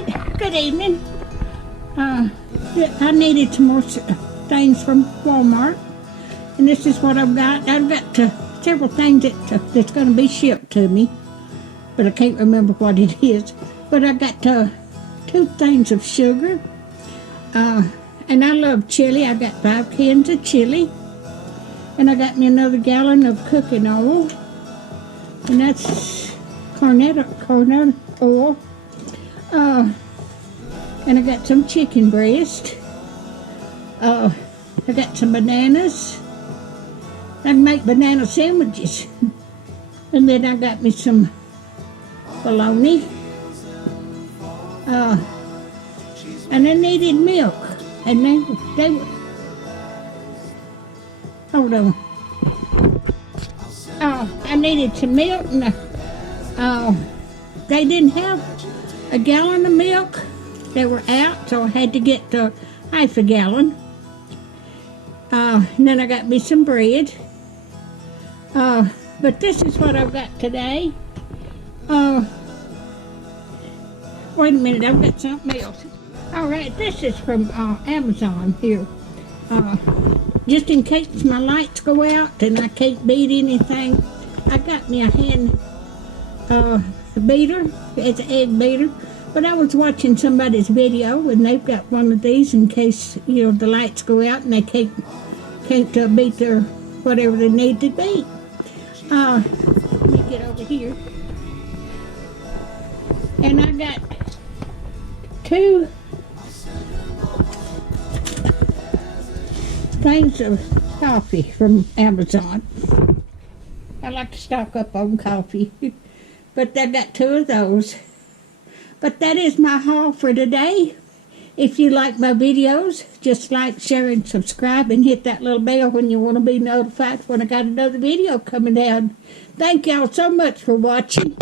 right, good evening. I needed some more things from Walmart, and this is what I've got. I've got several things that's going to be shipped to me, but I can't remember what it is. But I got 2 things of sugar, and I love chili. I got 5 cans of chili, and I got me another gallon of cooking oil, and that's cornet oil. And I got some chicken breast. I got some bananas. I can make banana sandwiches. And then I got me some bologna. And I needed milk. And they hold on. I needed some milk, and they didn't have a gallon of milk. They were out, so I had to get half a gallon. And then I got me some bread. But this is what I've got today. Wait a minute, I've got something else. All right, this is from Amazon here. Just in case my lights go out and I can't beat anything, I got me a hand beater. It's an egg beater. But I was watching somebody's video, and they've got one of these in case, the lights go out and they can't beat their whatever they need to beat. Let me get over here. And I got 2 things of coffee from Amazon. I like to stock up on coffee, but I got 2 of those. But that is my haul for today. If you like my videos, just like, share, and subscribe, and hit that little bell when you want to be notified when I got another video coming down. Thank y'all so much for watching.